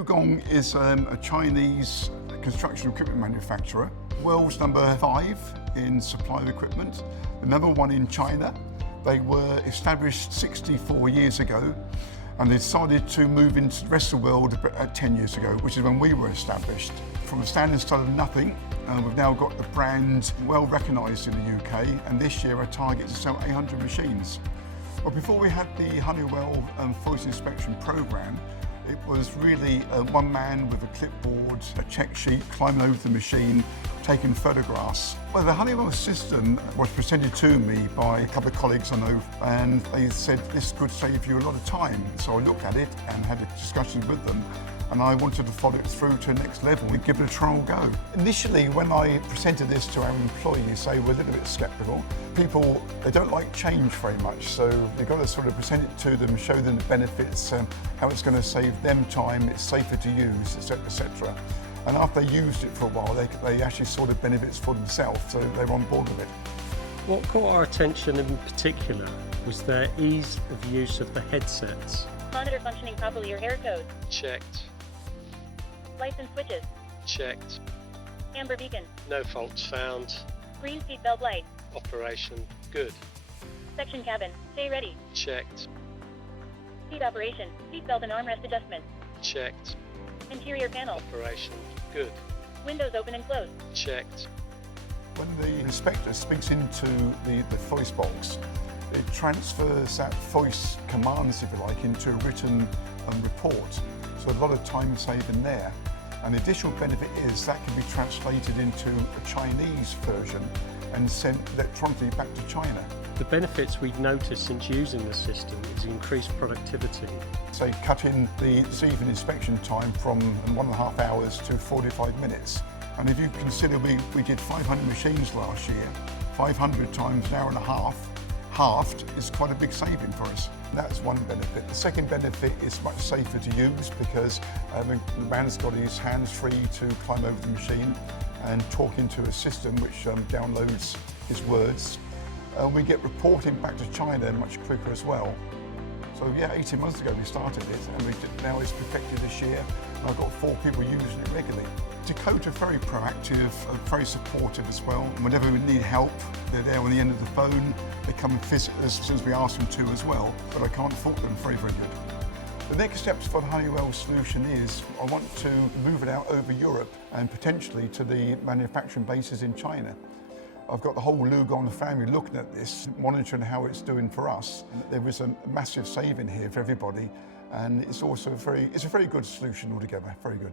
LiuGong is a Chinese construction equipment manufacturer, world's number 5 in supply of equipment, the number 1 in China. They were established 64 years ago and they decided to move into the rest of the world 10 years ago, which is when we were established. From a standing start of nothing, we've now got the brand well recognised in the UK, and this year our target is to sell 800 machines. Well, before we had the Honeywell voice inspection programme, it was really one man with a clipboard, a check sheet, climbing over the machine, taking photographs. Well, the Honeywell system was presented to me by a couple of colleagues I know, and they said this could save you a lot of time. So I looked at it and had a discussion with them, and I wanted to follow it through to the next level and give it a trial go. Initially, when I presented this to our employees, they were a little bit sceptical. People, they don't like change very much, so you've got to sort of present it to them, show them the benefits, how it's going to save them time, it's safer to use, etc., etc. And after they used it for a while, they actually saw the benefits for themselves, so they were on board with it. What caught our attention in particular was their ease of use of the headsets. Monitor functioning properly or error code. Checked. Lights and switches. Checked. Amber beacon. No faults found. Green seatbelt light. Operation good. Section cabin. Stay ready. Checked. Seat operation. Seatbelt and armrest adjustment. Checked. Interior panel. Operation good. Windows open and close. Checked. When the inspector speaks into the voice box, it transfers that voice commands, if you like, into a written report. So a lot of time saving there. And the additional benefit is that can be translated into a Chinese version and sent electronically back to China. The benefits we've noticed since using the system is increased productivity. So cutting the receiving inspection time from 1.5 hours to 45 minutes. And if you consider we did 500 machines last year, 500 times an hour and a half, halved is quite a big saving for us. That's one benefit. The second benefit is much safer to use because the man's got his hands free to climb over the machine and talk into a system which downloads his words. We get reporting back to China much quicker as well. So yeah, 18 months ago we started it, and now it's perfected this year. I've got 4 people using it regularly. Dakota are very proactive, very supportive as well. And whenever we need help, they're there on the end of the phone. They come and visit us as soon as we ask them to as well, but I can't fault them, very, very good. The next steps for the Honeywell solution is I want to move it out over Europe and potentially to the manufacturing bases in China. I've got the whole LiuGong family looking at this, monitoring how it's doing for us. There is a massive saving here for everybody, and it's also a very good solution altogether, very good.